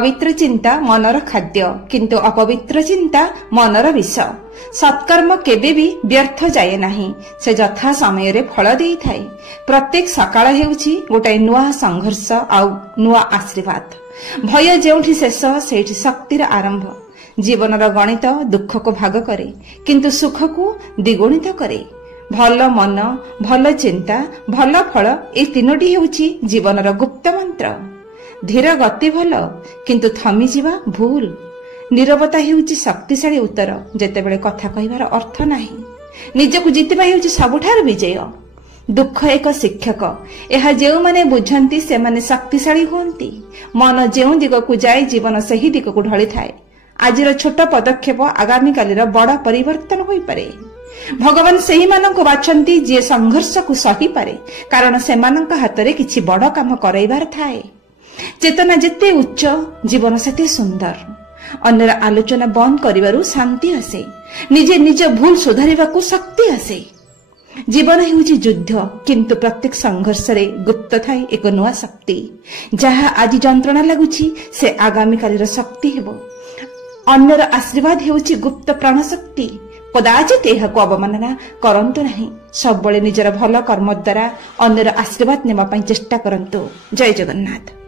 पवित्र चिंता मनर खाद्य किंतु अपवित्र चिंता मनर विष। सत्कर्म केबे भी व्यर्थ जाए नाही, से यथा समय रे फल देई थाए। प्रत्येक सकाळ हेउची गोटाए नुआ संघर्ष आउ नुआ आशीर्वाद। भय जेउठी शेष सेठी शक्तिर आरंभ। जीवनर गणित दुख को भाग करे किंतु सुख को द्विगुणित करे। भल मन, भल चिंता, भल फल ए तीनोटी हेउची जीवनर गुप्त मंत्र। धीर गति भल किंतु थमी जीवा भूल। नीरवता हेउची शक्तिशाली उत्तर जेतेबेले कथा कहिबार अर्थ नाही। निजको जितिबा हेउची सबुठार विजय। दुख एक शिक्षक, एहा जेउ माने बुझंती से माने शक्तिशाली होंती। मन जेउ दिगकु जाय जीवन सही दिगकु ढळी थाए। आजिर छोट पदक्षेप आगामी कालीर बड़ परिवर्तन होई पारे। भगवान सेही माननको बाछंती जे संघर्ष को सही पारे, कारण सेमानंक हातरे किछि बड़ काम करैबार थाए। चेतना जेते उच्च जीवन सेते सुंदर। अन्यर आलोचना बंद करिवारु शांति आसे। निजे निज भूल सुधारिबाकु शक्ति आसे। जीवन हेउची युद्ध किंतु प्रत्येक संघर्ष रे गुप्त थाए एक नुआ शक्ति। जहा आज जंत्रणा लागुछि से आगामी कालीर शक्ति हेबो। अन्यर आशीर्वाद हेउची गुप्त प्राण शक्ति। कदाचित एहाको अवमानना करंतु नाही। सब बळे निजर भल कर्म द्वारा अन्यर आशीर्वाद नेबा पई चेष्टा करंतु। जय जगन्नाथ।